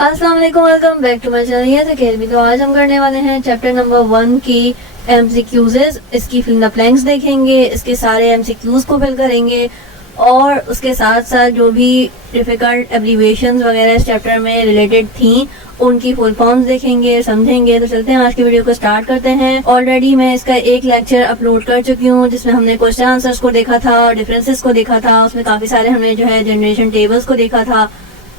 अस्सलाम वालेकुम, welcome back to my channel. ये तो खेल भी तो आज हम करने वाले हैं चैप्टर नंबर 1 की MCQs। इसकी फिल द ब्लैंक्स देखेंगे, इसके सारे MCQs को फिल करेंगे और उसके साथ साथ जो भी डिफ़िकल्ट एब्रीविएशंस वगैरह इस चैप्टर में रिलेटेड थी उनकी फुल फॉर्म्स देखेंगे, समझेंगे। तो चलते हैं आज की वीडियो को स्टार्ट करते हैं। ऑलरेडी मैं इसका एक लेक्चर अपलोड कर चुकी हूँ जिसमें हमने क्वेश्चन आंसर्स को देखा था, डिफरेंसेस को देखा था। उसमें काफ़ी सारे हमने जो है जनरेशन टेबल्स को देखा था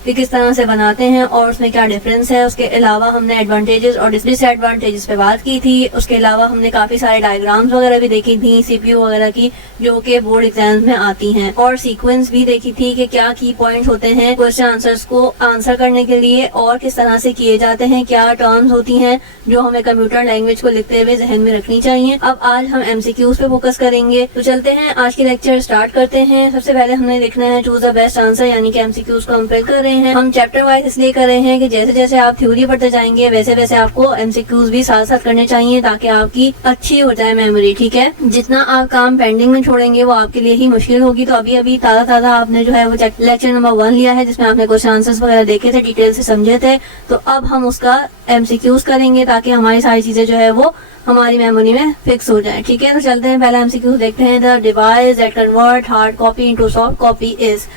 कि किस तरह से बनाते हैं और उसमें क्या डिफरेंस है। उसके अलावा हमने एडवांटेजेस और डिसएडवांटेजेस पे बात की थी। उसके अलावा हमने काफ़ी सारे डायग्राम्स वगैरह भी देखी थी CPU वगैरह की, जो कि बोर्ड एग्जाम्स में आती हैं, और सीक्वेंस भी देखी थी कि क्या की पॉइंट होते हैं क्वेश्चन आंसर्स को आंसर करने के लिए और किस तरह से किए जाते हैं, क्या टर्म्स होती हैं जो हमें कंप्यूटर लैंग्वेज को लिखते हुए जहन में रखनी चाहिए। अब आज हम MCQs पे फोकस करेंगे। तो चलते हैं आज की लेक्चर स्टार्ट करते हैं। सबसे पहले हमने लिखना है चूज द बेस्ट आंसर, यानी कि MCQs को हम फिल कर रहे हैं। हम चैप्टर वाइज इसलिए कर रहे हैं कि जैसे जैसे आप थ्योरी पढ़ते जाएंगे वैसे वैसे आपको MCQs भी साथ साथ करने चाहिए ताकि आपकी अच्छी हो जाए मेमोरी। ठीक है, जितना आप काम पेंडिंग में छोड़ेंगे वो आपके लिए ही मुश्किल होगी। तो अभी अभी ताज़ा आपने जो है वो लेक्चर नंबर 1 लिया है जिसमें आपने क्वेश्चन आंसर्स वगैरह देखे थे, डिटेल से समझे थे। तो अब हम उसका MCQs करेंगे ताकि हमारी सारी चीजें जो है वो हमारी मेमोरी में फिक्स हो जाए। ठीक है, तो चलते हैं पहला MCQs देखते हैं। The device that convert hard copy into soft copy is.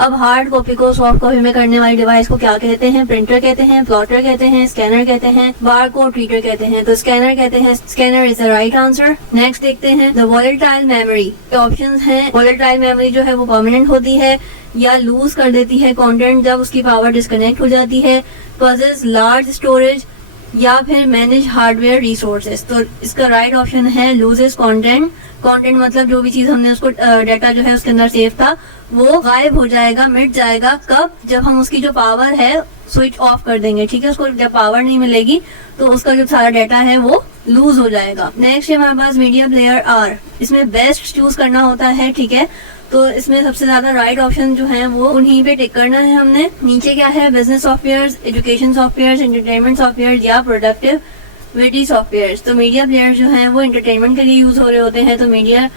अब हार्ड कॉपी को सॉफ्ट कॉपी में करने वाली डिवाइस को क्या कहते हैं? प्रिंटर कहते हैं, प्लॉटर कहते हैं, स्कैनर कहते हैं, बारकोड रीडर कहते हैं। तो स्कैनर कहते हैं, scanner is the right answer. Next देखते हैं द वोलेटाइल मेमोरी के ऑप्शंस हैं। वोलेटाइल मेमोरी जो है वो परमानेंट होती है या लूज कर देती है कंटेंट जब उसकी पावर डिस्कनेक्ट हो जाती है, पजेस लार्ज स्टोरेज, या फिर मैनेज हार्डवेयर रिसोर्सेज। तो इसका राइट ऑप्शन है लूजेस कंटेंट। कंटेंट मतलब जो भी चीज हमने उसको डाटा जो है उसके अंदर सेव था वो गायब हो जाएगा, मिट जाएगा। कब? जब हम उसकी जो पावर है स्विच ऑफ कर देंगे। ठीक है, उसको जब पावर नहीं मिलेगी तो उसका जो सारा डाटा है वो लूज हो जाएगा। नेक्स्ट है हमारे पास मीडिया प्लेयर आर। इसमें बेस्ट चूज करना होता है। ठीक है, तो इसमें सबसे ज्यादा राइट ऑप्शन जो है वो उन्हीं पे टिक करना है हमने। नीचे क्या है? Business software, education software, entertainment software या प्रोडक्टिविटी सॉफ्टवेयर। तो मीडिया प्लेयर जो है वो एंटरटेनमेंट के लिए यूज हो रहे होते हैं, तो मीडिया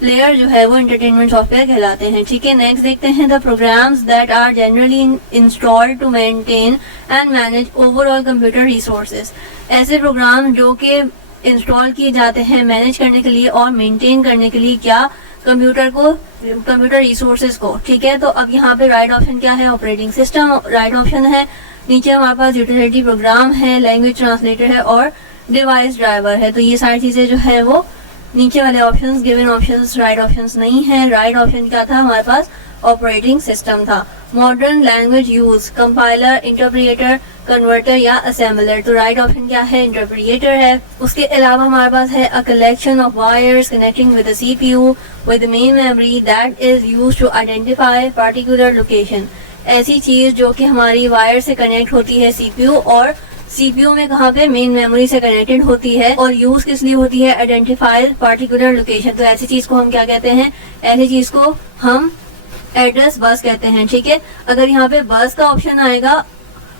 प्लेयर जो है वो एंटरटेनमेंट सॉफ्टवेयर कहलाते हैं। ठीक है, नेक्स्ट देखते हैं the programs that are generally installed to maintain and manage overall computer resources. ऐसे प्रोग्राम जो कि इंस्टॉल किए जाते हैं मैनेज करने के लिए और मेंटेन करने के लिए क्या? कंप्यूटर रिसोर्सेज को। ठीक है, तो अब यहाँ पे राइट ऑप्शन क्या है? ऑपरेटिंग सिस्टम राइट ऑप्शन है। नीचे हमारे पास यूटिलिटी प्रोग्राम है, लैंग्वेज ट्रांसलेटर है और डिवाइस ड्राइवर है। तो ये सारी चीजें जो है वो नीचे वाले options, given options right options नहीं है। राइट ऑप्शन क्या था हमारे पास? ऑपरेटिंग सिस्टम था। Modern language use, compiler, interpreter, converter या असेंबलर। तो राइट ऑप्शन क्या है? इंटरप्रिएटर है। उसके अलावा हमारे पास है a collection of wires connecting with the CPU with main memory that is used to identify particular location. ऐसी चीज जो कि हमारी वायर से कनेक्ट होती है CPU, और CPU में कहाँ पे? मेन मेमोरी से कनेक्टेड होती है, और यूज किस लिए होती है? Identify particular location. तो ऐसी चीज को हम क्या कहते हैं? ऐसी चीज को हम एड्रेस बस कहते हैं। ठीक है, अगर यहाँ पे बस का ऑप्शन आएगा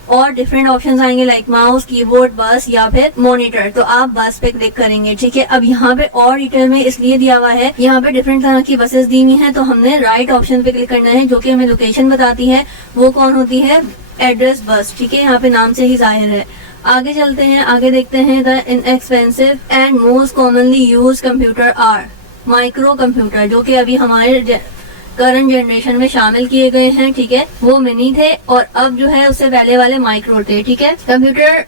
और डिफरेंट ऑप्शंस आएंगे लाइक माउस, कीबोर्ड, बस या फिर मॉनिटर, तो आप बस पे क्लिक करेंगे। ठीक है, अब यहाँ पे और डिटेल में इसलिए दिया हुआ है, यहाँ पे डिफरेंट तरह की बसेस दी हुई हैं, तो हमने राइट ऑप्शन पे क्लिक करना है जो कि हमें लोकेशन बताती है। वो कौन होती है? Address bus. ठीक है, यहाँ पे नाम से ही जाहिर है। आगे चलते हैं, आगे देखते हैं the inexpensive and most commonly use computer are micro computer, जो कि अभी हमारे करंट जनरेशन में शामिल किए गए हैं। ठीक है, वो मिनी थे और अब जो है उससे पहले वाले माइक्रो थे। ठीक है, computer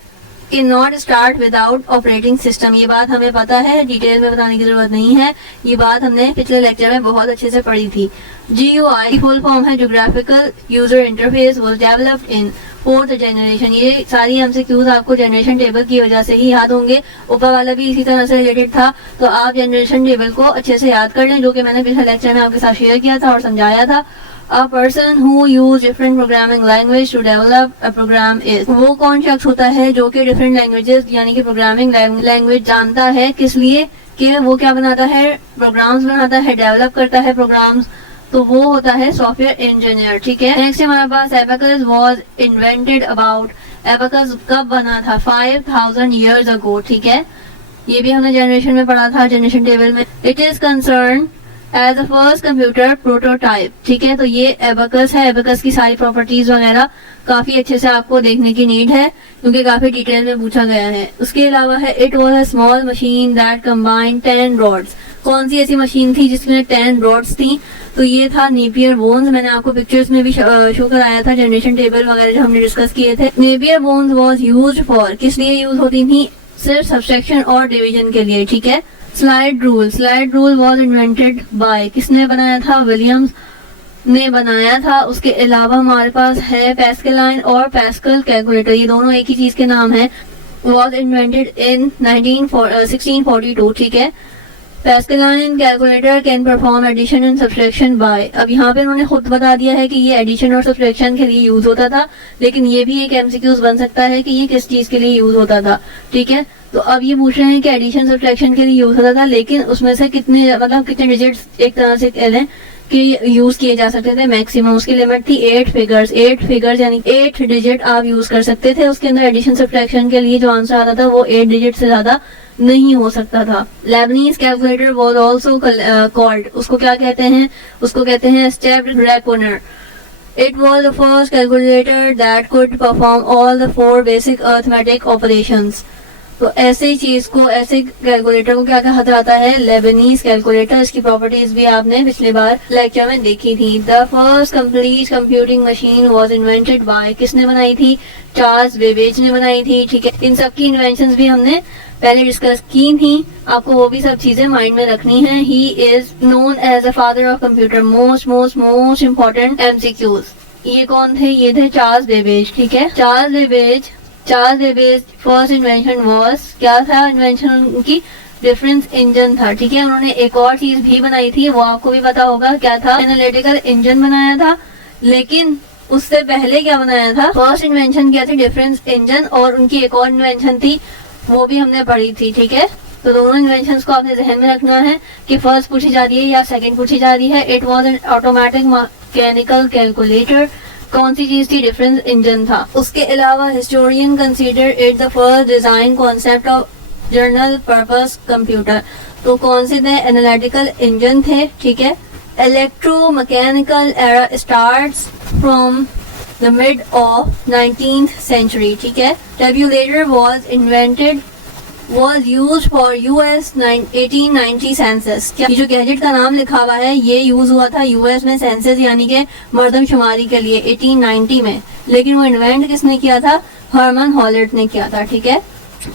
can not start without operating system. ये बात हमें पता है, डिटेल में बताने की जरूरत नहीं है। ये बात हमने पिछले लेक्चर में बहुत अच्छे से पढ़ी थी। GUI फुल फॉर्म है geographical user interface, was developed in 4th generation. ये सारी MCQs आपको जनरेशन टेबल की वजह से ही याद होंगे। ऊपर वाला भी इसी तरह से रिलेटेड था, तो आप जनरेशन टेबल को अच्छे से याद कर लें, जो कि मैंने पिछले लेक्चर में आपके साथ शेयर किया था और समझाया था। A person who use different programming language to develop a program is। वो कौन शख्स होता है जो कि डिफरेंट लैंग्वेजेस यानी कि प्रोग्रामिंग लैंग्वेज जानता है? किस लिए? कि वो क्या बनाता है? प्रोग्राम्स बनाता है, डेवलप करता है प्रोग्राम्स, तो वो होता है सॉफ्टवेयर इंजीनियर। ठीक है, नेक्स्ट हमारे पास abacus was invented about. Abacus कब बना था? 5000 years ago। ठीक है, ये भी हमने जनरेशन में पढ़ा था, जनरेशन टेबल में। It is concern as a first computer prototype. ठीक है, तो ये एबेकस है। एबेकस की सारी प्रॉपर्टीज वगैरह काफी अच्छे से आपको देखने की नीड है क्योंकि काफी डिटेल में पूछा गया है। उसके अलावा है it was a small machine that combined 10 rods. कौन सी ऐसी मशीन थी जिसमें 10 रॉड्स थी? तो ये था नेपियर बोन्स। मैंने आपको पिक्चर्स में भी शो कराया था, जनरेशन टेबल वगैरह जो हमने डिस्कस किए थे। Napier bones was used for, किस लिए यूज होती थी? सिर्फ सब्सट्रैक्शन और डिवीजन के लिए। ठीक है। Slide rule, slide rule was invented by, किसने बनाया था? विलियम्स ने बनाया था। उसके अलावा हमारे पास है पैस्कलाइन और पैस्कल कैलकुलेटर, ये दोनों एक ही चीज के नाम है। Was invented in 1642। ठीक है। Pascaline calculator can perform addition and subtraction by. अब यहाँ पे उन्होंने खुद बता दिया है कि ये एडिशन और सब्सट्रैक्शन के लिए यूज होता था, लेकिन ये भी एक एमसीक्यूज बन सकता है कि ये किस चीज के लिए यूज होता था। ठीक है, तो अब ये पूछ रहे हैं कि एडिशन सब्सट्रैक्शन के लिए यूज होता था, लेकिन उसमें से कितने कितने डिजिट्स एक तरह से कह लें कि यूज किए जा सकते थे मैक्सिमम। उसकी लिमिट थी 8 फिगर्स। 8 फिगर्स यानी 8 डिजिट आप यूज कर सकते थे। उसके अंदर एडिशन सब्सट्रैक्शन के लिए जो आंसर आता था वो 8 डिजिट से ज्यादा नहीं हो सकता था। Lebanese calculator was also called, उसको क्या कहते हैं? उसको कहते हैं stepped reckoner. It was the first calculator that could perform all the 4 basic arithmetic operations. तो ऐसे चीज को, ऐसे कैलकुलेटर को क्या कहा जाता है? Lebanese calculator. इसकी प्रॉपर्टीज भी आपने पिछले बार लेक्चर में देखी थी। The first complete computing machine was invented by, किसने बनाई थी? चार्ल्स बेबेज ने बनाई थी। ठीक है, इन सब की इन्वेंशंस भी हमने पहले डिस्कस की थी, आपको वो भी सब चीजें माइंड में रखनी है। He is known as a father of computer. Most important MCQs. ये कौन थे? ये थे चार्ल्स बेबेज। ठीक है, Charles Babbage first invention was, क्या था इन्वेंशन उनकी? डिफरेंस इंजन था। ठीक है, उन्होंने एक और चीज भी बनाई थी, वो आपको भी पता होगा क्या था? एनालिटिकल इंजन बनाया था। लेकिन उससे पहले क्या बनाया था? फर्स्ट इन्वेंशन क्या थी? Difference engine. और उनकी एक और इन्वेंशन थी, वो भी हमने पढ़ी थी। ठीक है, तो दोनों इन्वेंशंस को आपने ध्यान में रखना है कि फर्स्ट पूछी जा रही है या सेकंड पूछी जा रही है। It was an automatic mechanical calculator. कौन सी चीज थी? डिफरेंस इंजन था। उसके अलावा historian consider it the first design concept of general purpose computer. तो कौन से थे? एनालिटिकल इंजन थे। ठीक है, electromechanical era starts from the mid of 19th century. ठीक है, tabulator was used for US 1890 census। क्या ये जो गैजेट का नाम लिखा हुआ है ये यूज हुआ था यूएस में सेंसस यानी के मर्दमशुमारी के लिए 1890 में, लेकिन वो इन्वेंट किसने किया था? हर्मन हॉलेट ने किया था। ठीक है,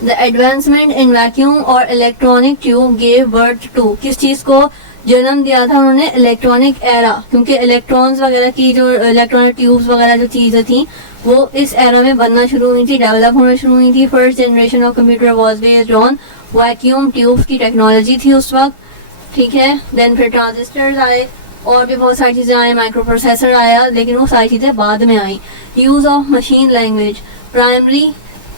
द एडवांसमेंट इन वैक्यूम और electronic tube gave birth to, किस चीज को जन्म दिया था उन्होंने? इलेक्ट्रॉनिक एरा, क्योंकि इलेक्ट्रॉन्स वगैरह की जो इलेक्ट्रॉनिक ट्यूब्स वगैरह जो चीजें थी वो इस एरा में बनना शुरू हुई थी, डेवलप होना शुरू हुई थी। First generation of computer was based on vacuum tubes की टेक्नोलॉजी थी उस वक्त। ठीक है, देन फिर ट्रांजिस्टर्स आए और भी बहुत सारी चीजें आई, माइक्रो प्रोसेसर आया, लेकिन वो सारी चीजें बाद में आई। Use of machine language, primary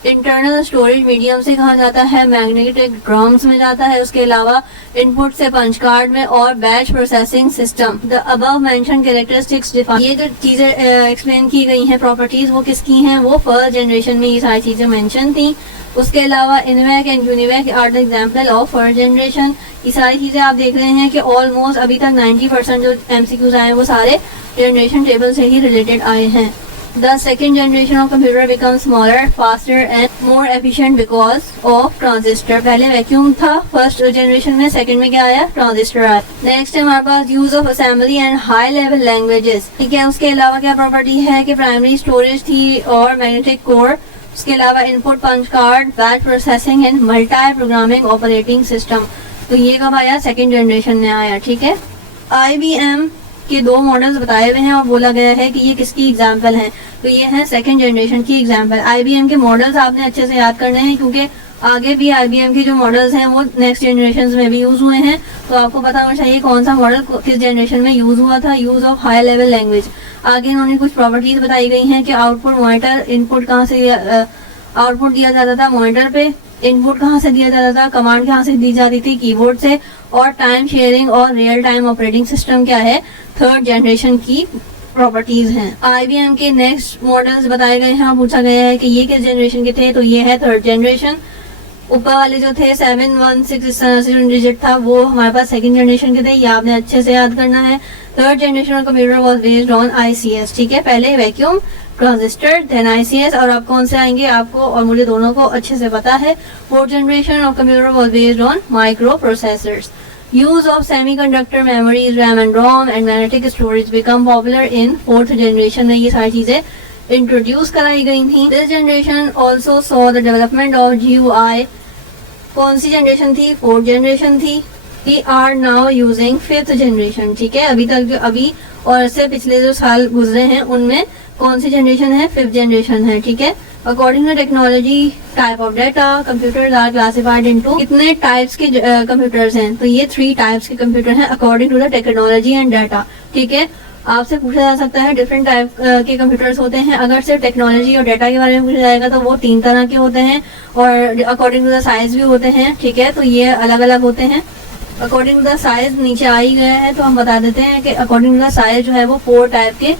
internal storage medium से कहा जाता है, मैग्नेटिक ड्रम्स में जाता है। उसके अलावा इनपुट से पंच कार्ड में और batch processing system. The above mention characteristics define, ये जो चीजें एक्सप्लेन की गई हैं प्रॉपर्टीज वो किसकी हैं? वो फर्स्ट जनरेशन में ये सारी चीजें मेंशन थी। उसके अलावा ENIAC and UNIVAC are the example of first generation. ये सारी चीजें आप देख रहे हैं कि ऑलमोस्ट अभी तक 90% जो एमसीक्यूज आए हैं वो सारे जनरेशन टेबल से ही रिलेटेड आए हैं। The second generation of computer becomes smaller, faster and more efficient because of transistor। पहले वैक्यूम था फर्स्ट जनरेशन में, सेकंड में क्या आया? ट्रांजिस्टर आया। नेक्स्ट है हमारे पास use of assembly and high level languages. ठीक है, उसके अलावा क्या प्रॉपर्टी है कि प्राइमरी स्टोरेज थी और मैग्नेटिक कोर। उसके अलावा input punch card, batch processing and multi programming operating system. तो ये कब आया? सेकंड जनरेशन में आया। ठीक है, IBM के 2 मॉडल्स बताए हुए हैं और बोला गया है कि ये किसकी एग्जाम्पल हैं? तो ये है सेकंड जनरेशन की एग्जाम्पल। IBM के मॉडल्स आपने अच्छे से याद करने हैं क्योंकि आगे भी IBM के जो मॉडल्स हैं वो नेक्स्ट जनरेशन में भी यूज हुए हैं, तो आपको पता होना चाहिए कौन सा मॉडल किस जनरेशन में यूज हुआ था। Use of high level language, आगे इन्होंने कुछ प्रॉपर्टीज बताई गई हैं कि आउटपुट मॉनिटर, इनपुट कहाँ से आउटपुट दिया जाता था मॉनिटर पे, इनपुट कहाँ से दिया जाता था, कमांड कहाँ से दी जाती थी? कीबोर्ड से। और टाइम शेयरिंग और रियल टाइम ऑपरेटिंग सिस्टम क्या है? थर्ड जनरेशन की प्रॉपर्टीज हैं। IBM के नेक्स्ट मॉडल्स बताए गए हैं, पूछा गया है कि ये किस जनरेशन के थे? तो ये है थर्ड जनरेशन। ऊपर वाले जो थे 716 इस तरह से जो डिजिट था वो हमारे पास सेकंड जनरेशन के थे, ये आपने अच्छे से याद करना है। Third generation computer was based on ICS, ठीक है, पहले वैक्यूम ट्रांजिस्टर देन ICS, और अब कौन से आएंगे आपको और मुझे दोनों को अच्छे से पता है। Fourth generation of computer was based on micro processors. Use of semiconductor memories RAM and ROM and magnetic storage become popular in fourth generation में ये सारी चीजें इंट्रोड्यूस कराई गई थी। This generation also saw the development of GUI। कौन सी generation थी? फोर्थ जनरेशन थी। We are now using fifth generation, ठीक है, अभी तक जो अभी और इससे पिछले जो साल गुजरे हैं उनमें कौन सी जनरेशन है? फिफ्थ जनरेशन है, ठीक है। According to technology type of data computers are classified into कितने टाइप्स के कंप्यूटर्स हैं? तो ये 3 टाइप्स के कंप्यूटर हैं according to the technology and data, ठीक है। आपसे पूछा जा सकता है डिफरेंट टाइप के कंप्यूटर्स होते हैं, अगर सिर्फ टेक्नोलॉजी और डाटा के बारे में पूछा जाएगा तो वो 3 तरह के होते हैं और अकॉर्डिंग टू द साइज भी होते हैं, ठीक है, तो ये अलग अलग होते हैं। अकॉर्डिंग टू द साइज नीचे आ ही गया है तो हम बता देते हैं कि अकॉर्डिंग टू द साइज जो है वो 4 टाइप के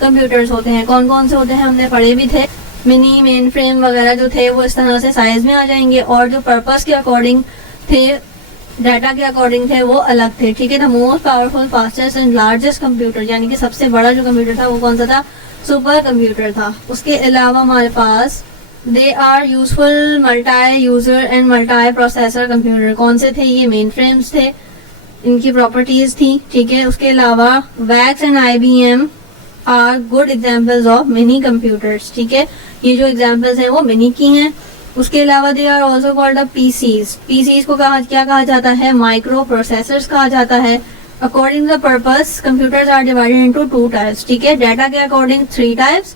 कंप्यूटर्स होते हैं। कौन कौन से होते हैं हमने पढ़े भी थे, मिनी मेन फ्रेम वगैरह जो थे वो इस तरह से साइज में आ जाएंगे, और जो पर्पस के अकॉर्डिंग थे, डाटा के अकॉर्डिंग थे, वो अलग थे, ठीक है। The most powerful fastest and largest computer, यानी कि सबसे बड़ा जो कंप्यूटर था वो कौन सा था? सुपर कंप्यूटर था। उसके अलावा हमारे पास they are useful multi user and multi processor computer, कौन से थे? ये मेन फ्रेम्स थे, इनकी प्रॉपर्टीज थी, ठीक है। उसके अलावा VAX and IBM are good examples of mini computers, ठीक है, ये जो एग्जाम्पल्स हैं वो मिनी की हैं। उसके अलावा they are also called PCs को क्या कहा जाता है? माइक्रो प्रोसेसर्स कहा जाता है। According to the purpose computers are divided into 2 types, ठीक है, डाटा के अकॉर्डिंग 3 टाइप्स,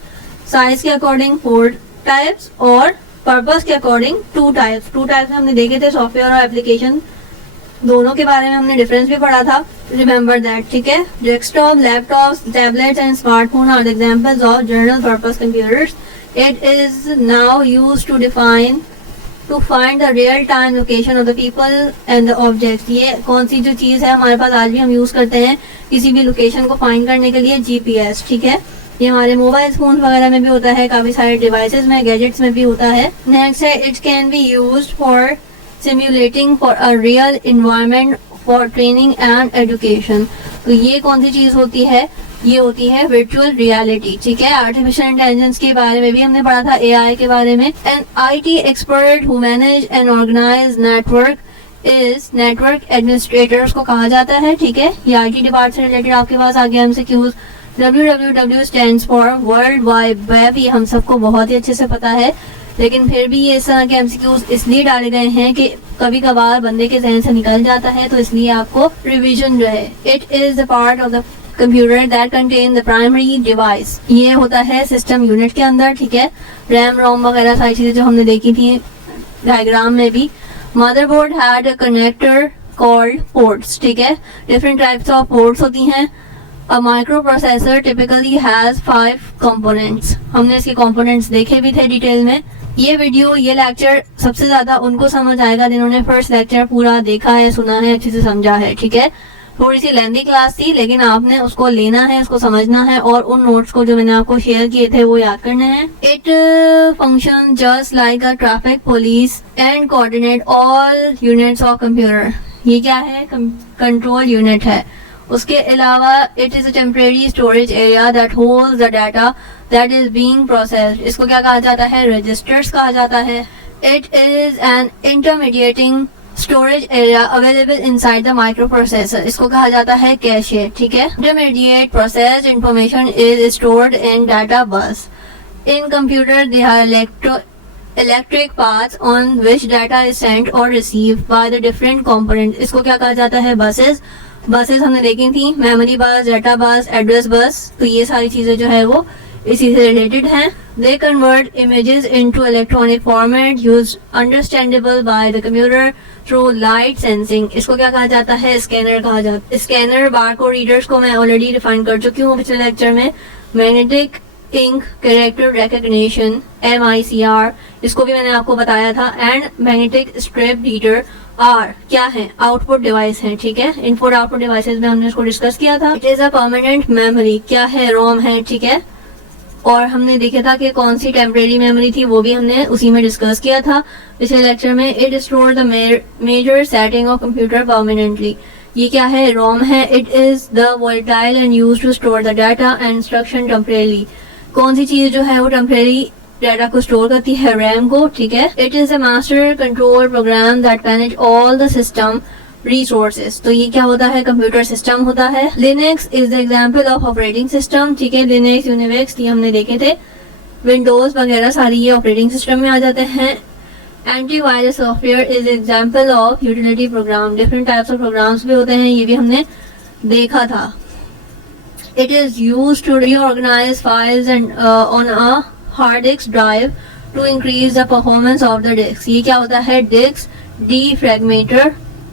साइज के अकॉर्डिंग 4 टाइप्स और पर्पस के अकॉर्डिंग 2 टाइप्स। 2 टाइप्स हमने देखे थे, सॉफ्टवेयर और एप्लीकेशन दोनों के बारे में हमने डिफरेंस भी पढ़ा था, रिमेम्बर दैट, ठीक है। Desktop, laptops, tablets and smartphone are the examples of general purpose computers. It is now used to find the real time location of the people and the objects। ये कौन सी जो चीज़ है हमारे पास आज भी हम यूज़ करते हैं किसी भी लोकेशन को फाइंड करने के लिए? GPS, ठीक है, ये हमारे मोबाइल फोन वगैरह में भी होता है, काफ़ी सारे डिवाइसेस में, गैजेट्स में भी होता है। नेक्स्ट है it can be used for simulating for a real environment for training and education. तो ये कौन सी चीज़ होती है? ये होती है वर्चुअल रियलिटी, ठीक है। आर्टिफिशियल इंटेलिजेंस के बारे में भी हमने पढ़ा था, AI के बारे में। An IT expert who manage and organise network is network administrators को कहा जाता है, ठीक है। ये IT डिपार्टमेंट से रिलेटेड आपके पास आ गया MCQs। WWW stands for world wide web, ये हम सबको बहुत ही अच्छे से पता है, लेकिन फिर भी ये इस तरह के MCQs इसलिए डाले गए हैं कि कभी कभार बंदे के जहन से निकल जाता है, तो इसलिए आपको रिवीजन जो है। It is the part of the computer that contain the primary device, ये होता है सिस्टम यूनिट के अंदर, ठीक है। RAM ROM वगैरह सारी चीजें जो हमने देखी थी डायग्राम में भी। Motherboard had a connector called ports, ठीक है, डिफरेंट टाइप्स ऑफ पोर्ट्स होती हैं। A micro processor typically has 5 components, हमने इसके कंपोनेंट्स देखे भी थे डिटेल में। ये वीडियो, ये लेक्चर सबसे ज्यादा उनको समझ आएगा जिन्होंने फर्स्ट लेक्चर पूरा देखा है, सुना है, अच्छे से समझा है, ठीक है। थोड़ी सी लेंथी क्लास थी लेकिन आपने उसको लेना है, उसको समझना है और उन नोट्स को जो मैंने आपको शेयर किए थे वो याद करने हैं। It function just like a traffic police and coordinate all units of computer, ये क्या है? कंट्रोल यूनिट है। उसके अलावा it is a temporary storage area that holds the data that is being processed, इसको क्या कहा जाता है? रजिस्टर्स कहा जाता है। It is an intermediating storage area available inside the micro processor, इसको कहा जाता है कैशे, ठीक है। Intermediate processed information is stored in data bus. In computer they are electric paths on which data is sent और received by the different component, इसको क्या कहा जाता है? बसेस। बसेस हमने देखी थी, मेमोरी बस, डाटा बस, एड्रेस बस, तो ये सारी चीजें जो है वो इसी से रिलेटेड हैं। They convert images into electronic format used understandable by the computer through light sensing, इसको क्या कहा जाता है? स्कैनर कहा जाता है। स्कैनर बारकोड रीडर्स को मैं ऑलरेडी डिफाइन कर चुकी हूँ पिछले लेक्चर में। Magnetic ink character recognition MICR, इसको भी मैंने आपको बताया था। And magnetic strip reader are क्या है? आउटपुट डिवाइस है, ठीक है। इनपुट आउटपुट डिवाइसेस में हमने इसको डिस्कस किया था। It is a permanent memory, क्या है? ROM है, ठीक है। और हमने देखा था कि कौन सी टेम्परेरी मेमोरी थी, वो भी हमने उसी में डिस्कस किया था पिछले लेक्चर में। It store the major setting of computer permanently. ये क्या है? रोम है। It is the volatile and use to store the data and instruction temporary. कौन सी चीज जो है वो टेम्परेरी डाटा को स्टोर करती है? रैम को, ठीक है। It is a master control program that manage all the system resources. तो ये क्या होता है? कंप्यूटर सिस्टम होता है। Linux is the example of operating system, ठीक है। लिनक्स, यूनिक्स ये हमने देखे थे। विंडोज वगैरह सारी ये ऑपरेटिंग सिस्टम में आ जाते हैं। Antivirus software is example of utility program. Different types of programs भी होते हैं, ये भी हमने देखा था। It is used to reorganise files and on a hard disk drive to increase the performance of the disk. ये क्या होता है? डिस्क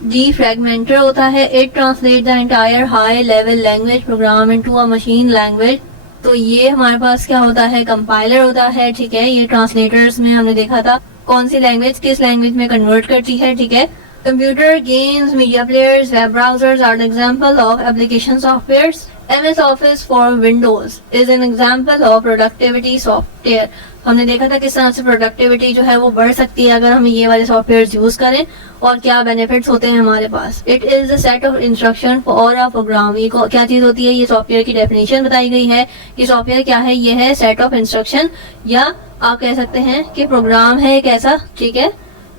डीफ्रैगमेंटर होता है। It translate the entire high level language program into a machine language. तो ये हमारे पास क्या होता है? कंपाइलर होता है, ठीक है। ये ट्रांसलेटर्स में हमने देखा था कौन सी लैंग्वेज किस लैंग्वेज में कन्वर्ट करती है, ठीक है। Computer, games, media players, web browsers are the example of application softwares. MS Office for Windows is an example of productivity software। हमने देखा था किस तरह से प्रोडक्टिविटी जो है वो बढ़ सकती है अगर हम ये वाले सॉफ्टवेयर यूज करें, और क्या बेनिफिट्स होते हैं हमारे पास। It is a set of instruction for a program. ये क्या चीज होती है? ये सॉफ्टवेयर की डेफिनेशन बताई गई है कि सॉफ्टवेयर क्या है। ये है सेट ऑफ इंस्ट्रक्शन, या आप कह सकते हैं कि प्रोग्राम है एक ऐसा, ठीक है।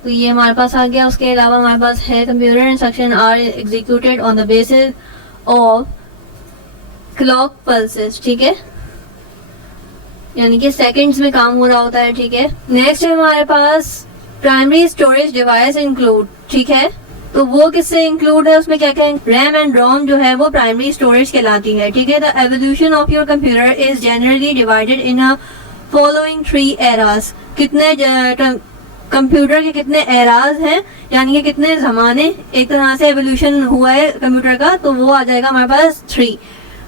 तो ये हमारे पास आ गया। उसके अलावा हमारे पास है computer instruction are executed on the basis of clock pulses, ठीक है, यानी कि सेकंड्स में काम हो रहा होता है, ठीक है। नेक्स्ट है हमारे पास प्राइमरी स्टोरेज डिवाइस इंक्लूड, ठीक है। तो वो किससे इंक्लूड है? उसमें क्या क्या है? रैम एंड रोम जो है वो प्राइमरी स्टोरेज कहलाती है, ठीक है। The evolution of your computer is generally divided in a following 3 eras. कितने कंप्यूटर के कितने एराज हैं, यानी कि कितने जमाने एक तरह से एवोल्यूशन हुआ है कंप्यूटर का, तो वो आ जाएगा हमारे पास 3।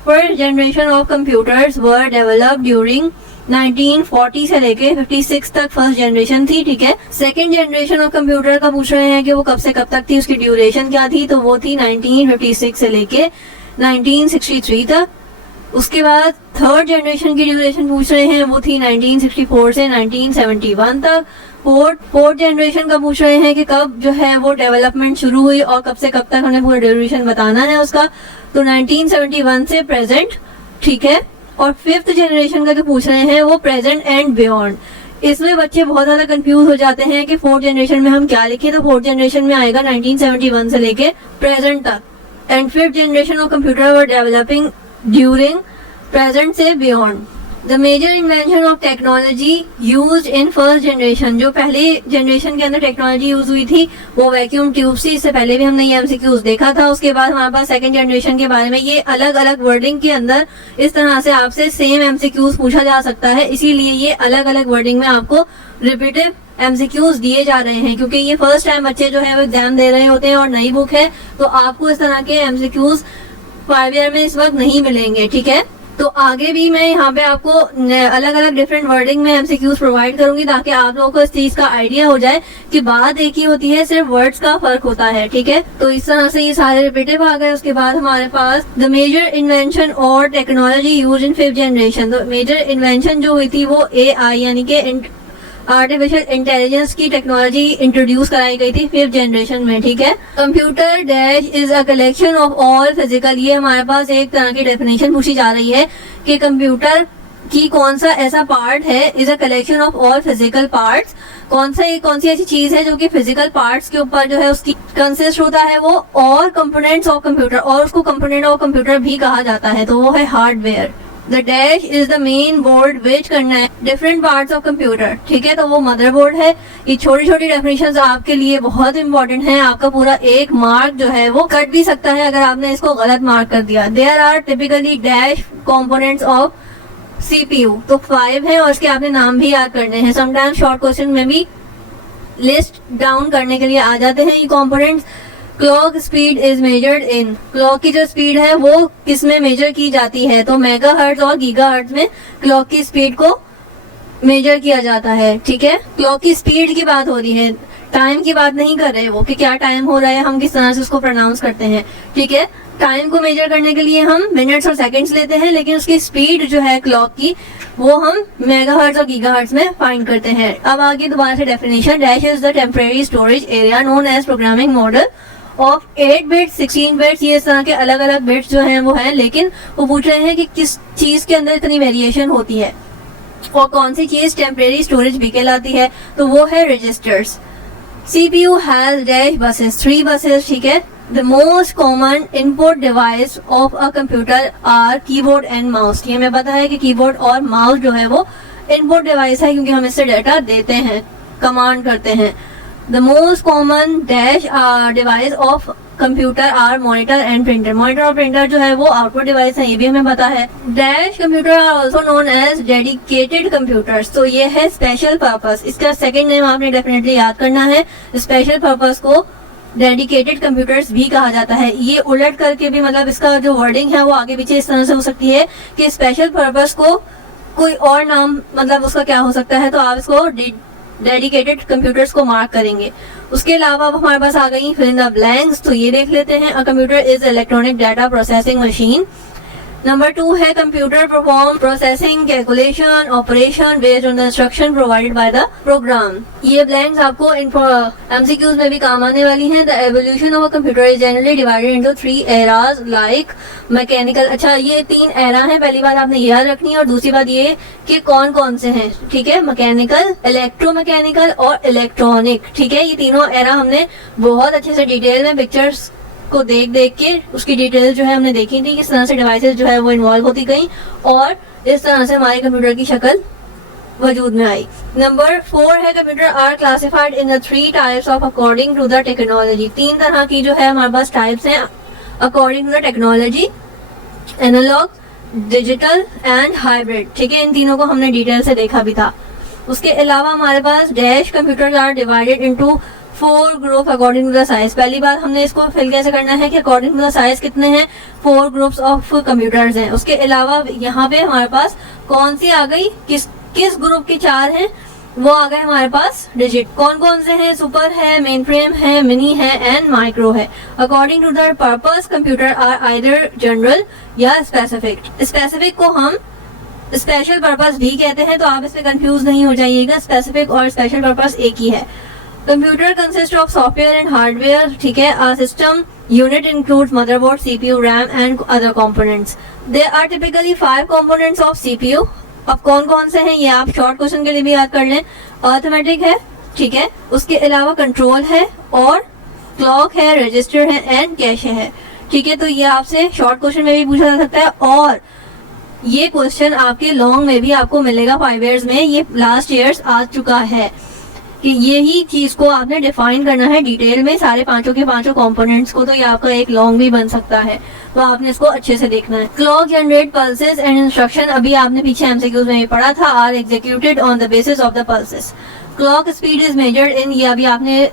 First generation of computers were developed during 1940 से लेके 56 तक फर्स्ट जनरेशन थी, ठीक है। सेकंड जनरेशन ऑफ कंप्यूटर का पूछ रहे हैं कि वो कब से कब तक थी, उसकी ड्यूरेशन क्या थी, तो वो थी 1956 से लेके 1963 तक। उसके बाद थर्ड जनरेशन की ड्यूरेशन पूछ रहे हैं, वो थी 1964 से 1971 तक। फोर्थ जनरेशन का पूछ रहे हैं कि कब जो है वो डेवलपमेंट शुरू हुई और कब से कब तक हमें पूरा ड्यूरेशन बताना है उसका, तो 1971 से प्रेजेंट, ठीक है। और फिफ्थ जनरेशन का जो पूछ रहे हैं वो प्रेजेंट एंड बियॉन्ड। इसमें बच्चे बहुत ज्यादा कंफ्यूज हो जाते हैं कि फोर्थ जनरेशन में हम क्या लिखे, तो फोर्थ जनरेशन में आएगा 1971 से लेके प्रेजेंट तक। And fifth generation of computer were developing during present से beyond. The major invention of technology used in first generation. जो पहले जनरेशन के अंदर टेक्नोलॉजी यूज हुई थी वो वैक्यूम ट्यूब थी। इससे पहले भी हमने ये एमसीक्यूज देखा था। उसके बाद हमारे पास सेकंड जनरेशन के बारे में ये अलग अलग वर्डिंग के अंदर इस तरह से आपसे सेम एमसीक्यूज पूछा जा सकता है, इसीलिए ये अलग अलग वर्डिंग में आपको रिपीटिव एमसीक्यूज दिए जा रहे हैं, क्योंकि ये फर्स्ट टाइम बच्चे जो है वो एग्जाम दे रहे होते हैं और नई बुक है, तो आपको इस तरह के एमसीक्यूज 5 ईयर में इस वक्त नहीं मिलेंगे, ठीक है। तो आगे भी मैं यहाँ पे आपको अलग अलग डिफरेंट वर्डिंग में एमसीक्यूज प्रोवाइड करूंगी ताकि आप लोगों को इस चीज का आइडिया हो जाए कि बात एक ही होती है, सिर्फ वर्ड्स का फर्क होता है, ठीक है। तो इस तरह से ये सारे रिपीटिव आ गए। उसके बाद हमारे पास द मेजर इन्वेंशन और technology use in fifth generation. तो मेजर इन्वेंशन जो हुई थी वो AI यानी कि आर्टिफिशियल इंटेलिजेंस की टेक्नोलॉजी इंट्रोड्यूस कराई गई थी फिफ्थ जनरेशन में, ठीक है। Computer dash is a collection of all physical. ये हमारे पास एक तरह की डेफिनेशन पूछी जा रही है कि कंप्यूटर की कौन सा ऐसा पार्ट है, is a collection of all physical parts. कौन सी ऐसी चीज है जो कि फिजिकल पार्ट्स के ऊपर जो है उसकी कंसिस्ट होता है वो, और कंपोनेंट्स ऑफ कंप्यूटर, और उसको कंपोनेंट ऑफ कंप्यूटर भी कहा जाता है, तो वो है hardware. The dash is the main board विच करना है डिफरेंट पार्ट्स ऑफ कंप्यूटर, ठीक है। तो वो मदरबोर्ड है। ये छोटी छोटी डेफिनेशंस आपके लिए बहुत इंपॉर्टेंट हैं। आपका पूरा एक मार्क जो है वो कट भी सकता है अगर आपने इसको गलत मार्क कर दिया। There are typically dash components of CPU। तो 5 है और इसके आपने नाम भी याद करने हैं। समटाइम्स शॉर्ट क्वेश्चन में भी लिस्ट डाउन करने के लिए आ जाते हैं ये components. Clock speed is measured in. Clock की जो स्पीड है वो किस में मेजर की जाती है, तो मेगाहर्ट्ज और गीगाहर्ट्ज में क्लॉक की स्पीड को मेजर किया जाता है, ठीक है। क्लॉक की स्पीड की बात हो रही है, टाइम की बात नहीं कर रहे वो कि क्या टाइम हो रहा है, हम किस तरह से उसको प्रोनाउंस करते हैं, ठीक है। टाइम को मेजर करने के लिए हम मिनट्स और सेकंड्स लेते हैं, लेकिन उसकी स्पीड जो है क्लॉक की वो हम मेगाहर्ट्ज और गीगाहर्ट्ज में फाइंड करते हैं। अब आगे दोबारा से definition, dash is the temporary storage area known as programming model of 8 bits 16 bits, ये इस तरह के अलग अलग बिट्स जो हैं वो हैं, लेकिन वो पूछ रहे हैं कि किस चीज के अंदर इतनी वेरिएशन होती है और कौन सी चीज टेम्परेरी स्टोरेज भी कहलाती है, तो वो है registers. CPU has dash buses, 3 buses, ठीक है। The most common input device of a computer are keyboard and mouse। ये हमें पता है कि कीबोर्ड और माउस जो है वो इनपुट डिवाइस है, क्योंकि हम इससे डाटा देते हैं, कमांड करते हैं। The most common dash device of computer are monitor and printer। Monitor और प्रिंटर जो है वो आउटपुट डिवाइस है, ये भी हमें पता है। Dash computer are also known as dedicated computers, तो ये है स्पेशल पर्पस। इसका सेकंड नेम आपने डेफिनेटली याद करना है। स्पेशल पर्पस को डेडिकेटेड कंप्यूटर्स भी कहा जाता है। ये उलट करके भी, मतलब इसका जो वर्डिंग है वो आगे पीछे इस तरह से हो सकती है कि स्पेशल पर्पस को कोई और नाम, मतलब उसका क्या हो सकता है, तो आप इसको डेडिकेटेड कंप्यूटर्स को मार्क करेंगे। उसके अलावा अब हमारे पास आ गई फिल इन द ब्लैंक्स, तो ये देख लेते हैं। A computer is electronic data processing machine. Number 2 है computer perform processing calculation operation based on the instruction provided by the program. ये ब्लैंक्स आपको एमसीक्यूज में भी काम आने वाली हैं। The evolution of a computer is generally divided into 3 eras like mechanical. अच्छा, ये 3 एरा हैं, पहली बात आपने याद रखनी है, और दूसरी बात ये कि कौन कौन से हैं, ठीक है। मैकेनिकल, इलेक्ट्रोमैकेनिकल और इलेक्ट्रॉनिक, ठीक है। ये तीनों एरा हमने बहुत अच्छे से डिटेल में पिक्चर्स को देख देख के उसकी डिटेल जो है हमने देखी थी, किस तरह से डिवाइसेस जो है वो इन्वॉल्व होती गई और इस तरह से हमारे कंप्यूटर की शक्ल वजूद में आई। नंबर 4 है computer are classified in the 3 types of according to the technology. 3 तरह की जो है हमारे पास टाइप्स हैं according to the technology, analogue, digital and hybrid, ठीक है। इन तीनों को हमने डिटेल से देखा भी था। उसके अलावा हमारे पास dash computer are divided into 4 group according to the size. पहली बात हमने इसको फिल कैसे करना है कि अकॉर्डिंग टू द साइज कितने हैं, 4 ग्रुप्स ऑफ कंप्यूटर्स हैं। उसके अलावा यहाँ पे हमारे पास कौन सी आ गई, किस ग्रुप की 4 हैं, वो आ गए हमारे पास डिजिट। कौन कौन से हैं, सुपर है, मेन फ्रेम है, मिनी है एंड माइक्रो है। According to the purpose computer are either general या स्पेसिफिक। स्पेसिफिक को हम स्पेशल पर्पस भी कहते हैं, तो आप इसमें कंफ्यूज नहीं हो जाइएगा, स्पेसिफिक और स्पेशल पर्पस एक ही है। Computer consist of software and hardware, ठीक है। A system unit includes motherboard, CPU, RAM and other components. There are typically 5 components of CPU. अब कौन कौन से हैं ये आप शॉर्ट क्वेश्चन के लिए भी याद कर लें। अरिथमेटिक है, ठीक है। उसके अलावा कंट्रोल है और क्लॉक है, रजिस्टर है एंड कैशे है, ठीक है। तो ये आपसे शॉर्ट क्वेश्चन में भी पूछा जा सकता है और ये क्वेश्चन आपके लॉन्ग में भी आपको मिलेगा 5 ईयर्स में। ये लास्ट ईयर्स आ चुका है कि यही चीज को आपने डिफाइन करना है डिटेल में, सारे पांचों के पांचों कंपोनेंट्स को। तो ये आपका एक लॉन्ग भी बन सकता है, तो आपने इसको अच्छे से देखना है। Clock generate pulses and instruction, अभी आपने पीछे एमसीक्यूज में भी पढ़ा था, are executed on the basis of the pulses. Clock speed is measured in, ये अभी आपने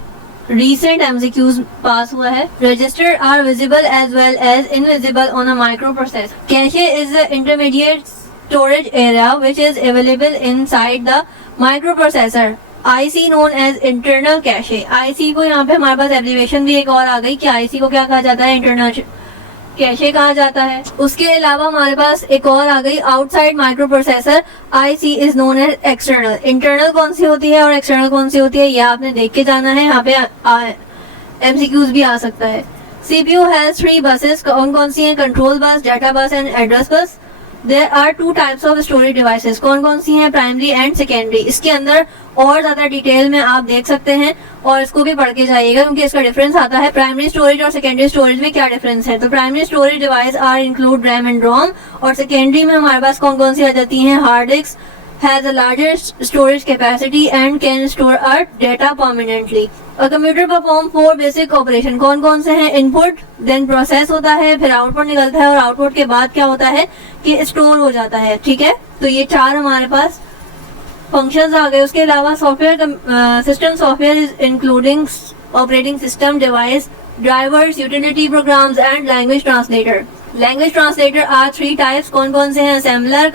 recent MCQs पास हुआ है। Register are visible as well as invisible on a microprocessor. Cache is the intermediate storage area which is available inside the microprocessor. IC known as internal cache. IC को यहाँ पे हमारे पास abbreviation भी एक और आ गई कि IC को क्या कहा जाता है, इंटरनल कैशे कहा जाता है। उसके अलावा हमारे पास एक और आ गई outside micro processor, IC is known as external. Internal कौन सी होती है और एक्सटर्नल कौन सी होती है ये आपने देख के जाना है, यहाँ पे MCQs भी आ सकता है। CPU हैज 3 buses, कौन कौन सी हैं, कंट्रोल बस, डाटा बस and address bus. There are 2 types of storage devices, कौन कौन सी हैं, प्राइमरी एंड सेकेंडरी। इसके अंदर और ज्यादा डिटेल में आप देख सकते हैं और इसको भी पढ़ के जाइएगा क्योंकि इसका डिफरेंस आता है प्राइमरी स्टोरेज और सेकेंडरी स्टोरेज में क्या डिफरेंस है। तो primary storage device are include RAM and ROM, और सेकेंडरी में हमारे पास कौन कौन सी आ जाती हैं, hard disk has a larger storage capacity and can store our data permanently. A computer perform 4 basic operation, कौन कौन से हैं, इनपुट, देन प्रोसेस होता है, फिर आउटपुट निकलता है और आउटपुट के बाद क्या होता है कि स्टोर हो जाता है, ठीक है। तो ये 4 हमारे पास फंक्शंस आ गए। उसके अलावा software system software is including operating system, device, drivers, utility programs and language translator. Language translator are 3 types, कौन कौन से हैं, असेंबलर,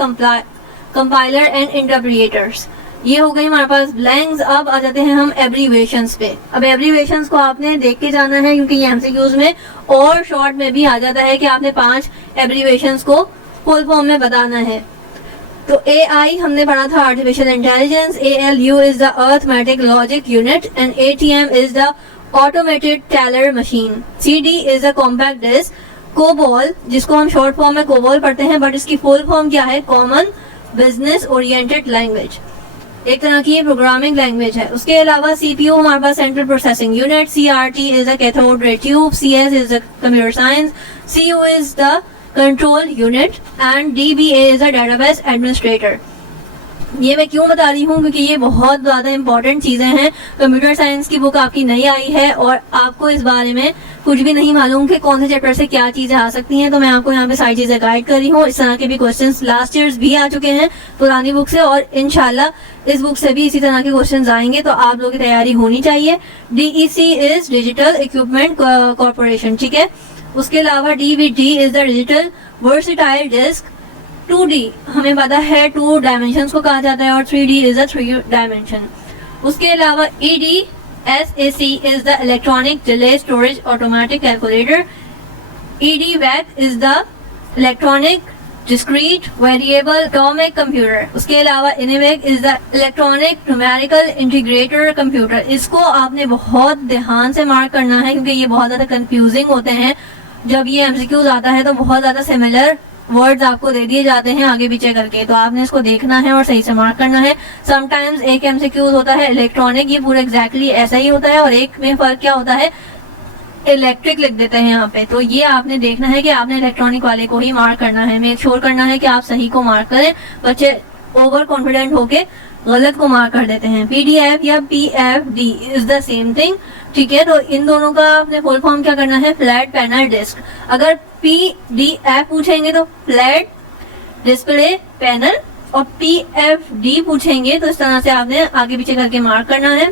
कंपाइलर एंड इंटरप्रिएटर्स। ये हो गई हमारे पास ब्लैंक्स। अब आ जाते हैं हम एब्रीवेशंस पे। अब एब्रीवेशंस को आपने देख के जाना है, क्योंकि ये एमसीक्यूज में और शॉर्ट में भी आ जाता है कि आपने 5 एब्रीवेशंस को फुल फॉर्म में बताना है। तो AI हमने पढ़ा था artificial intelligence, ALU is the arithmetic logic unit and ATM is the automated teller machine, CD is the compact disc, COBOL जिसको हम शॉर्ट फॉर्म में कोबॉल पढ़ते हैं बट इसकी फुल फॉर्म क्या है, कॉमन बिजनेस ओरिएंटेड लैंग्वेज, एक तरह की प्रोग्रामिंग लैंग्वेज है। उसके अलावा CPU हमारे पास central processing unit, CRT is the cathode ray tube, CS is the computer science, CU is the control unit and DBA is the database administrator. ये मैं क्यों बता रही हूँ, क्योंकि ये बहुत ज़्यादा इंपॉर्टेंट चीज़ें हैं। कंप्यूटर साइंस की बुक आपकी नई आई है और आपको इस बारे में कुछ भी नहीं मालूम कि कौन से चैप्टर से क्या चीज़ें आ सकती हैं, तो मैं आपको यहाँ पे सारी चीज़ें गाइड कर रही हूँ। इस तरह के भी क्वेश्चंस लास्ट ईयर्स भी आ चुके हैं पुरानी बुक से, और इंशाल्लाह इस बुक से भी इसी तरह के क्वेश्चंस आएंगे, तो आप लोगों की तैयारी होनी चाहिए। DEC is digital equipment corporation, ठीक है। उसके अलावा DVD is the digital versatile disc. 2D हमें पता है 2 डायमेंशंस को कहा जाता है और 3D इज द 3 डायमेंशन। उसके अलावा EDSAC is the electronic delay storage automatic calculator, EDVAC is the electronic discrete variable atomic computer. उसके अलावा INIVAC is the electronic numerical integrator computer. इसको आपने बहुत ध्यान से मार्क करना है, क्योंकि ये बहुत ज़्यादा कंफ्यूजिंग होते हैं। जब ये MCQs आता है तो बहुत ज़्यादा सिमिलर वर्ड्स आपको दे दिए जाते हैं आगे पीछे करके, तो आपने इसको देखना है और सही से मार्क करना है। समटाइम्स एक MCQs होता है इलेक्ट्रॉनिक, ये पूरा एग्जैक्टली ऐसा ही होता है, और एक में फर्क क्या होता है, इलेक्ट्रिक लिख देते हैं यहाँ पे। तो ये आपने देखना है कि आपने इलेक्ट्रॉनिक वाले को ही मार्क करना है। मेक श्योर करना है कि आप सही को मार्क करें। बच्चे ओवर कॉन्फिडेंट होके गलत को मार्क कर देते हैं। PDF या PFD is the same thing, ठीक है। तो इन दोनों का आपने फुल फॉर्म क्या करना है, फ्लैट पैनल डिस्क। अगर PDF पूछेंगे तो फ्लैट डिस्प्ले पैनल, और PFD पूछेंगे तो इस तरह से आपने आगे पीछे करके मार्क करना है।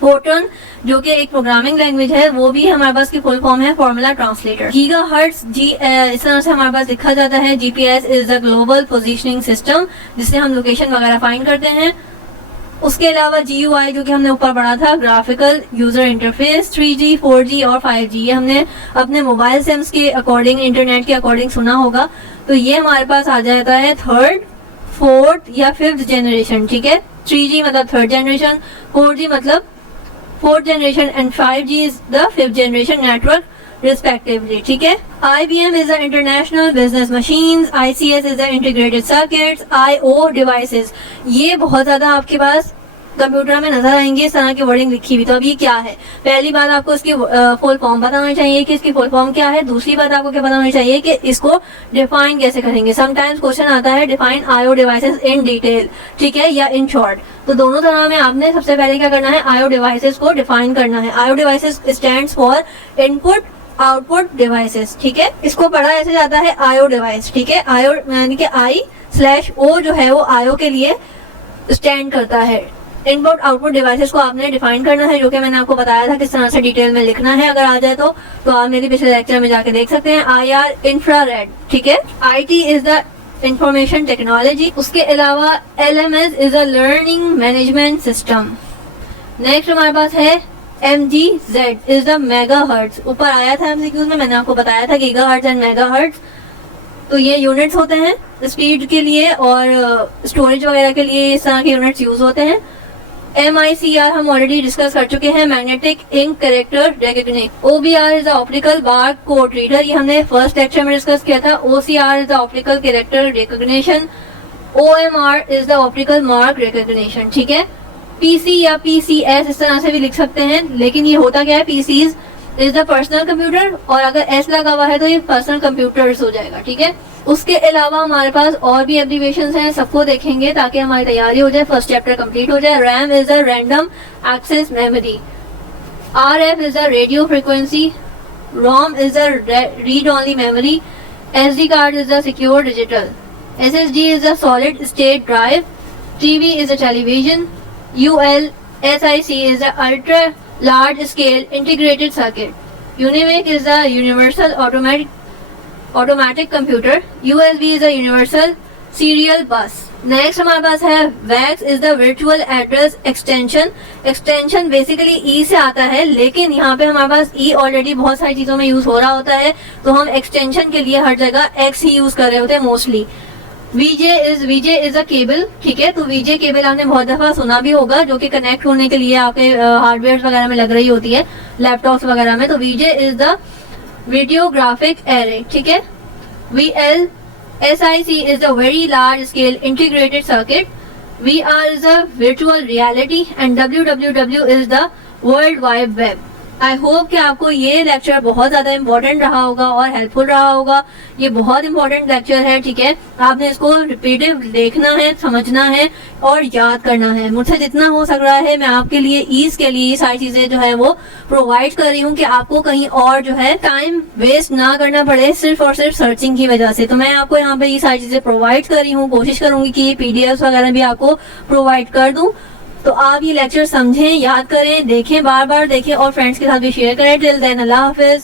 फोर्ट्रन जो कि एक प्रोग्रामिंग लैंग्वेज है, वो भी हमारे पास की फुल फॉर्म है फॉर्मूला ट्रांसलेटर। गीगाहर्ट्ज इस तरह से हमारे पास लिखा जाता है। GPS is the global positioning system, जिससे हम लोकेशन वगैरह फाइंड करते हैं। उसके अलावा GUI जो कि हमने ऊपर पढ़ा था, graphical user interface. 3G 4G और 5G ये हमने अपने मोबाइल सिम्स के अकॉर्डिंग, इंटरनेट के अकॉर्डिंग सुना होगा। तो ये हमारे पास आ जाता है 3rd, 4th या 5th जनरेशन, ठीक है। 3G मतलब 3rd जनरेशन, 4G मतलब 4th generation and 5G is the 5th generation network respectively, ठीक है। IBM is the international business machines, ICS is the integrated circuits, IO devices। ये बहुत ज्यादा आपके पास कंप्यूटर में नजर आएंगे इस तरह की वर्डिंग लिखी हुई। तो अब ये क्या है, पहली बात आपको इसकी फुल फॉर्म पता होना चाहिए कि इसकी फुल फॉर्म क्या है। दूसरी बात आपको क्या पता होनी चाहिए कि इसको डिफाइन कैसे करेंगे। समटाइम्स क्वेश्चन आता है define IO devices in detail, ठीक है, या इन शॉर्ट। तो दोनों तरह में आपने सबसे पहले क्या करना है, IO डिवाइसेस को डिफाइन करना है। IO devices stands for input output devices, ठीक है। इसको पढ़ा ऐसे जाता है IO डिवाइस, ठीक है। IO यानी कि I/O जो है वो IO के लिए स्टैंड करता है। इनपुट आउटपुट डिवाइसेस को आपने डिफाइन करना है, जो कि मैंने आपको बताया था किस तरह से डिटेल में लिखना है। अगर आ जाए तो आप मेरे पिछले लेक्चर में जाके देख सकते हैं। IR इंफ्रारेड, ठीक है। IT is the information technology. उसके अलावा LMS is a learning management system. Next हमारे पास है MGZ इज द मेगाहर्ट्ज। ऊपर आया था MCQ में, मैंने आपको बताया था गीगाहर्ट्ज एंड मेगाहर्ट्ज। तो ये यूनिट्स होते हैं स्पीड के लिए और स्टोरेज वगैरह के लिए, इस तरह के यूनिट्स यूज होते हैं। MICR हम ऑलरेडी डिस्कस कर चुके हैं, magnetic ink character recognition. OBR is the optical bar code reader, ये हमने फर्स्ट लेक्चर में डिस्कस किया था। OCR is the optical character recognition. OMR is the optical mark recognition, ठीक है। PC या PCS इस तरह से भी लिख सकते हैं, लेकिन ये होता क्या है, PCs is the personal computer, और अगर S लगा हुआ है तो ये पर्सनल कंप्यूटर्स हो जाएगा, ठीक है। उसके अलावा हमारे पास और भी एब्रीविएशंस हैं, सबको देखेंगे ताकि हमारी तैयारी हो जाए, फर्स्ट चैप्टर कंप्लीट हो जाए। RAM is the random access memory. RF is the radio frequency. ROM is the read only memory. SD card is the secure digital. SSD is the solid state drive. TV is the television. ULSIC is the ultra large scale integrated circuit. UNIVAC is the universal automatic computer. USB is a universal serial bus. Next हमारे पास है VAX is the virtual address extension. Extension basically E से आता है, लेकिन यहाँ पे हमारे पास ई ऑलरेडी बहुत सारी चीजों में यूज हो रहा होता है, तो हम एक्सटेंशन के लिए हर जगह एक्स ही यूज कर रहे होते हैं mostly. VJ is a cable, ठीक है, तो वीजे केबल आपने बहुत दफा सुना भी होगा, जो कि कनेक्ट होने के लिए आपके हार्डवेयर वगैरह में लग रही होती है, लैपटॉप्स वगैरह में। तो वीजे इज द वीडियोग्राफिक एरे, ठीक है। VLSIC is the very large scale integrated circuit. VR is a virtual reality and WWW is the World Wide Web. I hope कि आपको ये लेक्चर बहुत ज्यादा इंपॉर्टेंट रहा होगा और हेल्पफुल रहा होगा। ये बहुत इंपॉर्टेंट लेक्चर है, ठीक है। आपने इसको रिपीटिव देखना है, समझना है और याद करना है। मुझसे जितना हो सक रहा है मैं आपके लिए ईज के लिए ये सारी चीजें जो है वो प्रोवाइड कर रही हूँ कि आपको कहीं और जो है टाइम वेस्ट ना करना पड़े सिर्फ और सिर्फ सर्चिंग की वजह से। तो मैं आपको यहाँ पे ये सारी चीजें प्रोवाइड कर रही हूँ। कोशिश करूंगी कि ये पीडीएफ वगैरह भी आपको प्रोवाइड कर दूं। तो आप ये लेक्चर समझें, याद करें, देखें, बार बार देखें और फ्रेंड्स के साथ भी शेयर करें। टिल देन अल्लाह हाफिज।